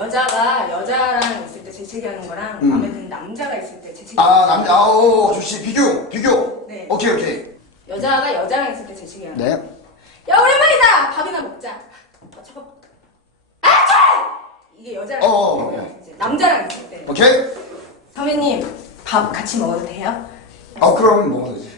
여자가 여자랑 있을 때 재채기하는 거랑 마음에 드는 남자가 있을 때 재채기. 남자. 아오, 좋지. 비교. 네. 오케이. 여자가 여자랑 있을 때 재채기하는 거. 네. 야 오랜만이다. 밥이나 먹자. 잠깐. 이게 여자랑 있을 때. 이제 남자랑 있을 때. 오케이. 선배님 밥 같이 먹어도 돼요? 그럼 먹어도 되지.